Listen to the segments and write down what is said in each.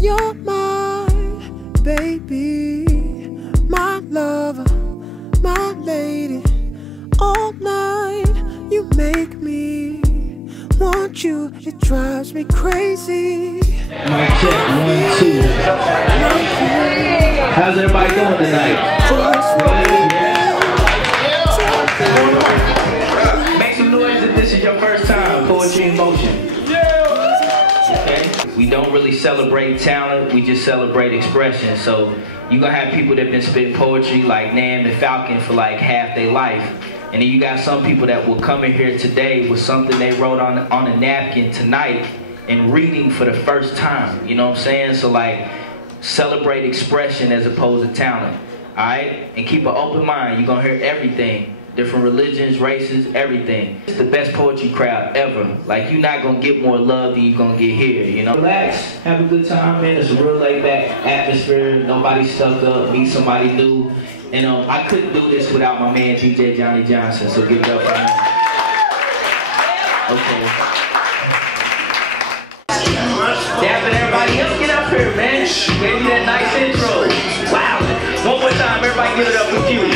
You're my baby, my lover, my lady. All night you make me want you. It drives me crazy. Mic check, 1, 2. How's everybody doing tonight? Make some noise if this is your first time. Poetry in Motion. Okay. We don't really celebrate talent, we just celebrate expression. So you're gonna have people that been spitting poetry like Nam and Falcon for like half their life. And then you got some people that will come in here today with something they wrote on a napkin tonight and reading for the first time. You know what I'm saying? So like, celebrate expression as opposed to talent. Alright? And keep an open mind. You're gonna hear everything. Different religions, races, everything. It's the best poetry crowd ever. Like, you're not gonna get more love than you're gonna get here, you know? Relax, have a good time, man. It's a real laid back atmosphere. Nobody's stuck up, meet somebody new. And I couldn't do this without my man DJ Johnny Johnson, so give it up for him. Okay. Dapping everybody else, get up here, man. Gave me that nice intro. Wow. One more time, everybody give it up for Q.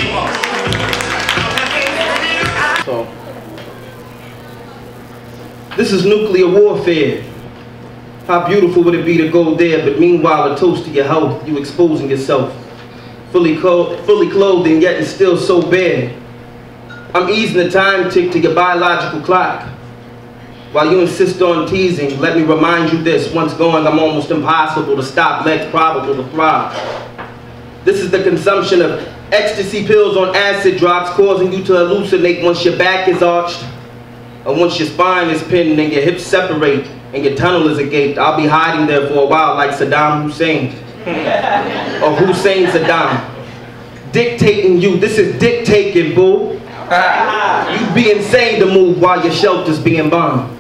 So, this is nuclear warfare. How beautiful would it be to go there, but meanwhile a toast to your health, you exposing yourself. Fully clothed and yet it's still so bare. I'm easing the time tick to your biological clock. While you insist on teasing, let me remind you this. Once going, I'm almost impossible to stop, legs probable to thrive. This is the consumption of ecstasy pills on acid drops, causing you to hallucinate once your back is arched, or once your spine is pinned and your hips separate and your tunnel is agape. I'll be hiding there for a while like Saddam Hussein. Or Hussein Saddam. Dictating you, this is dick-taking, boo. You'd be insane to move while your shelter's being bombed.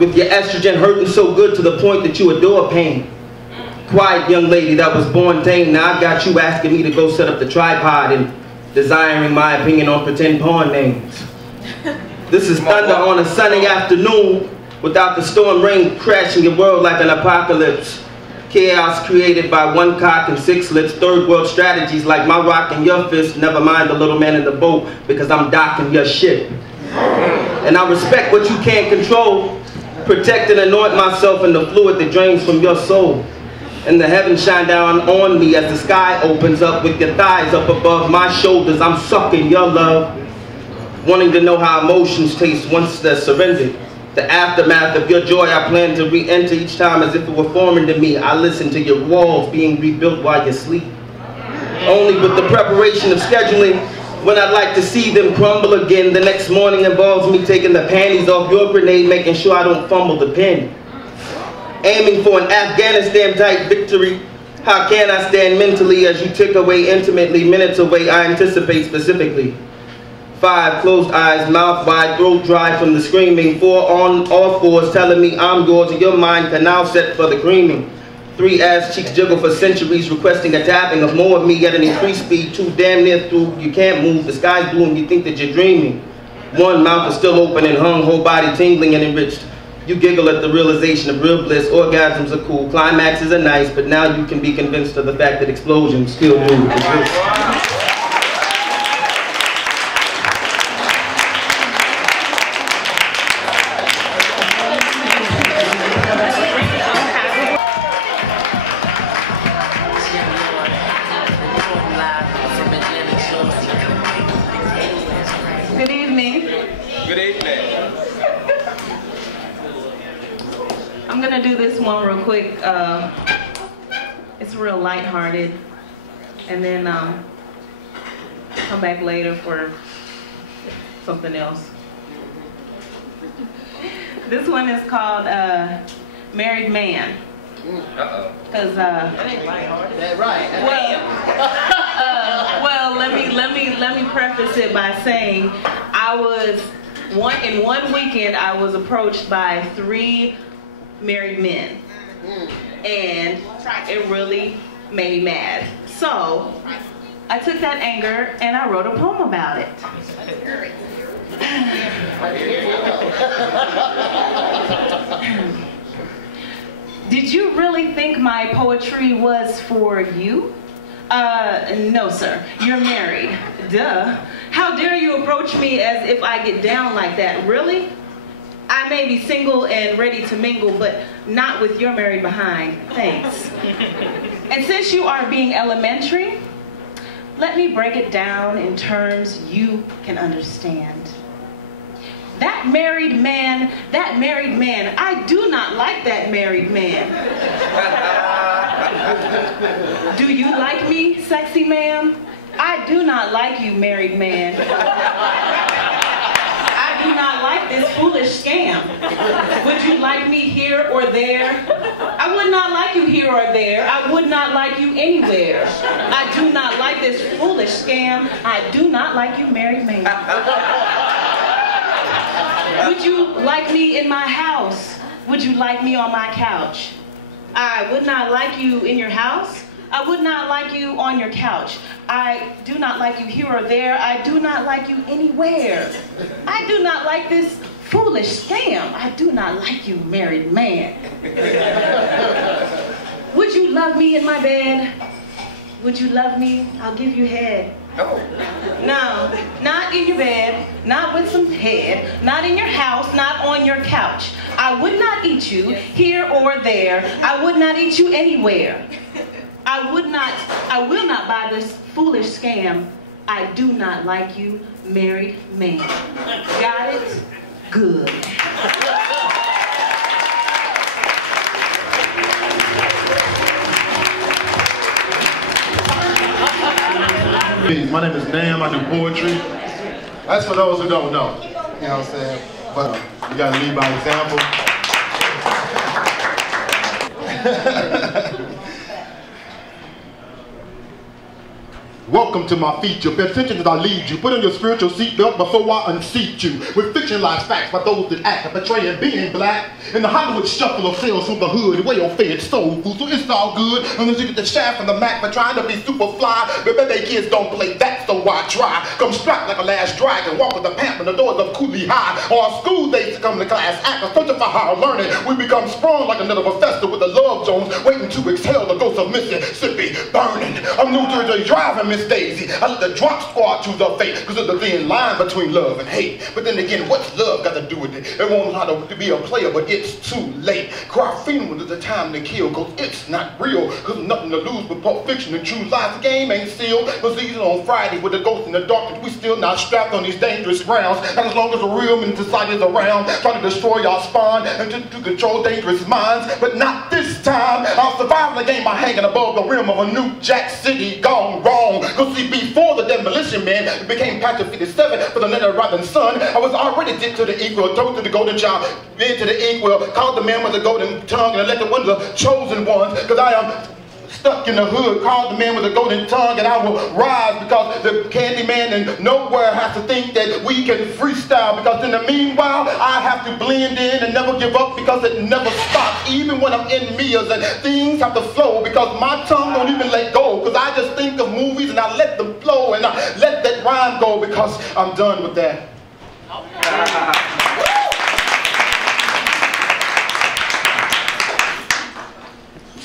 With your estrogen hurting so good to the point that you adore pain. Quiet young lady that was born tame. Now I got you asking me to go set up the tripod and desiring my opinion on pretend porn names. This is thunder on a sunny afternoon without the storm rain crashing your world like an apocalypse. Chaos created by one cock and 6 lips. Third world strategies like my rock and your fist. Never mind the little man in the boat because I'm docking your shit. And I respect what you can't control. Protect and anoint myself in the fluid that drains from your soul. And the heavens shine down on me as the sky opens up with your thighs up above my shoulders. I'm sucking your love. Wanting to know how emotions taste once they're surrendered. The aftermath of your joy I plan to re-enter each time as if it were foreign to me. I listen to your walls being rebuilt while you sleep. Only with the preparation of scheduling when I'd like to see them crumble again. The next morning involves me taking the panties off your grenade, making sure I don't fumble the pen. Aiming for an Afghanistan-type victory. How can I stand mentally as you tick away intimately, minutes away I anticipate specifically. 5, closed eyes, mouth wide, throat dry from the screaming. 4, on all fours, telling me I'm yours and your mind canal set for the creaming. 3, ass cheeks jiggle for centuries, requesting a tapping of more of me at an increased speed. 2, damn near through, you can't move, the sky's blue and you think that you're dreaming. 1, mouth is still open and hung, whole body tingling and enriched. You giggle at the realization of real bliss. Orgasms are cool, climaxes are nice, but now you can be convinced of the fact that explosions still do exist. Good evening. Good evening. I'm gonna do this one real quick. It's real lighthearted, and then come back later for something else. This one is called "Married Man." Cause That ain't lighthearted. That's right. well, let me preface it by saying in one weekend I was approached by 3 married men, and it really made me mad. So I took that anger and I wrote a poem about it. Did you really think my poetry was for you? No, sir. You're married. Duh. How dare you approach me as if I get down like that? Really? I may be single and ready to mingle, but not with your married behind. Thanks. And since you are being elementary, let me break it down in terms you can understand. That married man, I do not like that married man. Do you like me, sexy ma'am? I do not like you, married man. I do not like this foolish scam. Would you like me here or there? I would not like you here or there. I would not like you anywhere. I do not like this foolish scam. I do not like you, married man. Would you like me in my house? Would you like me on my couch? I would not like you in your house. I would not like you on your couch. I do not like you here or there. I do not like you anywhere. I do not like this foolish scam. I do not like you, married man. Would you love me in my bed? Would you love me? I'll give you head. No. No, not in your bed, not with some head, not in your house, not on your couch. I would not eat you here or there. I would not eat you anywhere. I will not buy this foolish scam. I do not like you, married man. Got it? Good. My name is Nam, I do poetry. That's for those who don't know. You know what I'm saying? But you gotta lead by example. Welcome to my feature. Pay attention as I lead you. Put on your spiritual seatbelt before I unseat you. With fictionalized facts by those that act and portraying being black. In the Hollywood shuffle of sales from the hood, well-fed soul food. So it's all good unless you get the shaft from the Mac for trying to be super fly. But they kids don't play that, so why try? Come strapped like a last dragon, walk with the pamp in the doors of Cooley High. On our school days to come to class, act a searching for higher learning. We become sprung like another professor with the love Jones, waiting to exhale the ghost of Mississippi burning. I'm New Jersey driving Miss Daisy. I let the drop squad choose her fate, because there's a thin line between love and hate. But then again, what's love got to do with it? Everyone knows how to be a player, but it's too late. Cry freedom is the time to kill, because it's not real. Because nothing to lose but Pulp Fiction and true life. The game ain't sealed. But season on Friday with the ghost in the darkness, we still not strapped on these dangerous rounds. And as long as the real men society is around, trying to destroy our spawn and to control dangerous minds. But not this time. I'll survive the game by hanging above the rim of a new Jack City gone wrong. Because see, before the demolition man, it became Patrick 57 for the letter Robin son. I was already dipped to the equal, told to the golden child, been to the equal, called the man with the golden tongue, and elected one of the chosen ones. Because I am stuck in the hood, called the man with the golden tongue, and I will rise because the candy man and nowhere has to think that we can freestyle, because in the meanwhile I have to blend in and never give up, because it never stops even when I'm in meals and things have to flow, because my tongue don't even let go, because I just think of movies and I let them flow and I let that rhyme go, because I'm done with that.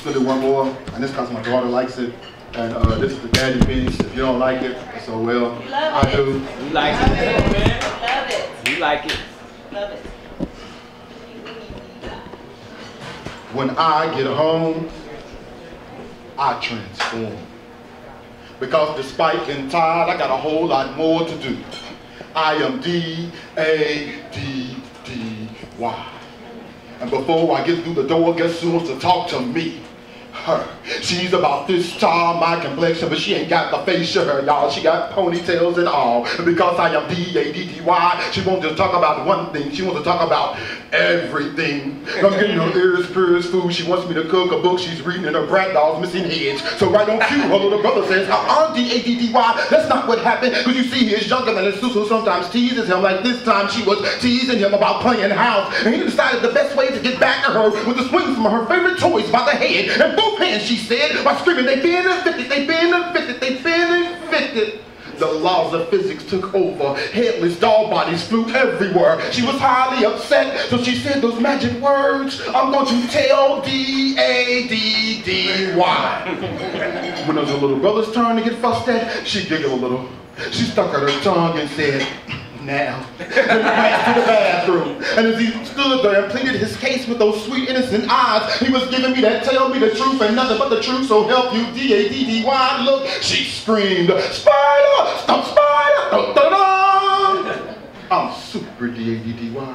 Let's do one more, and this because my daughter likes it, and this is the daddy piece. If you don't like it, so well, I do. You like it, man. Love it. You like it. Love it. When I get home, I transform. Because despite being tired, I got a whole lot more to do. I am D-A-D-D-Y. And before I get through the door, guess who wants to talk to me? Her. She's about this tall, my complexion, but she ain't got the face of her, y'all. She got ponytails and all. And because I am D-A-D-D-Y, she won't just talk about one thing. She wants to talk about everything. I'm getting her ears, purest food. She wants me to cook a book she's reading, and her brat doll's missing heads. So right on cue, her little brother says, I'm D-A-D-D-Y. That's not what happened, because you see, he is younger than his sister, sometimes teases him. Like this time, she was teasing him about playing house. And he decided the best way to get back to her was to swing some of her favorite toys by the head. And both hands, she said, by screaming, they've been evicted, they've been evicted, they've been evicted. The laws of physics took over. Headless doll bodies flew everywhere. She was highly upset, so she said those magic words. I'm going to tell D-A-D-D-Y. When it was her little brother's turn to get fussed at, she giggled a little. She stuck out her tongue and said, now. Then he ran to the bathroom. And as he stood there and pleaded his case with those sweet innocent eyes, he was giving me that tell me the truth and nothing but the truth, so help you D-A-D-D-Y. Look, she screamed, spider, stop spider, dun-dun-dun. I'm super D-A-D-D-Y.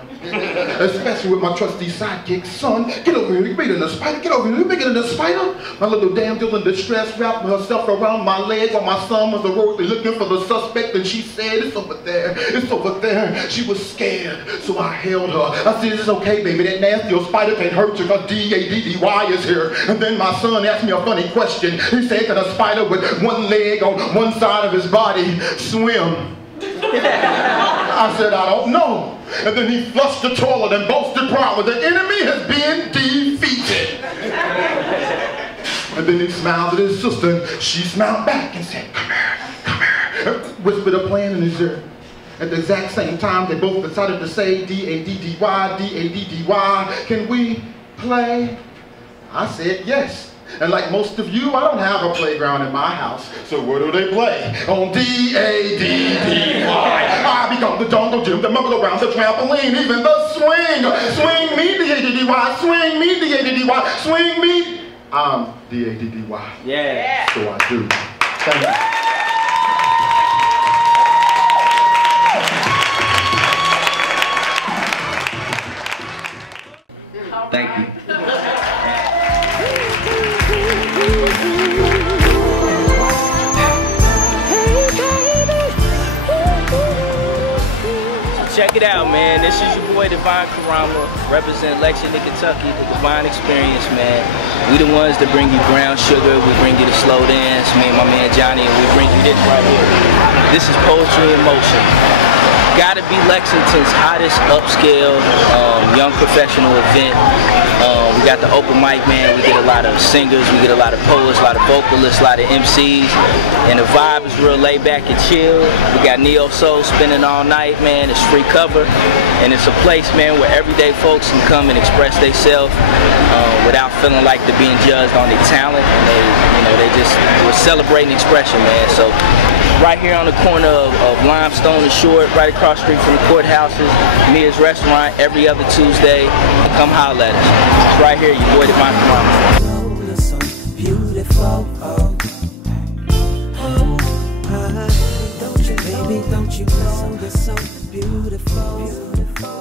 Especially with my trusty sidekick, son. Get over here, you're bigger than a spider. Get over here, you're bigger than a spider. My little damsel in distress wrapped herself around my legs while my son was heroically looking for the suspect, and she said, it's over there, it's over there. She was scared, so I held her. I said, it's okay, baby, that nasty old spider can't hurt you because D-A-D-D-Y is here. And then my son asked me a funny question. He said, can a spider with one leg on one side of his body swim? I said, I don't know. And then he flushed the toilet and boasted proudly, the enemy has been defeated. And then he smiled at his sister, and she smiled back and said, come here, come here. Whispered a plan in his ear. At the exact same time, they both decided to say, D-A-D-D-Y, D-A-D-D-Y, can we play? I said, yes. And like most of you, I don't have a playground in my house. So where do they play? On D-A-D-D-Y. I become the jungle gym, the muggle around the trampoline, even the swing. Swing me, D-A-D-D-Y. Swing me, D-A-D-D-Y. Swing me. I'm D-A-D-D-Y. Yeah. So I do. Thank you. Thank you. Check it out, man. This is your boy Devine Carama, represent Lexington, Kentucky, the Divine Experience, man. We the ones that bring you brown sugar, we bring you the slow dance, me and my man Johnny, and we bring you this right here. This is Poetry in Motion. Gotta be Lexington's hottest upscale young professional event. We got the open mic, man. We get a lot of singers, we get a lot of poets, a lot of vocalists, a lot of MCs, and the vibe is real laid back and chill. We got Neo Soul spinning all night, man. It's free cover, and it's a place, man, where everyday folks can come and express themselves without feeling like they're being judged on their talent. And we're celebrating expression, man. So right here on the corner of Limestone and Short, right across the street from the courthouses, Mia's Restaurant, every other Tuesday. Come holler at us. It's right here, your boy Devine Carama. So beautiful, don't you, baby, don't you know you're so beautiful?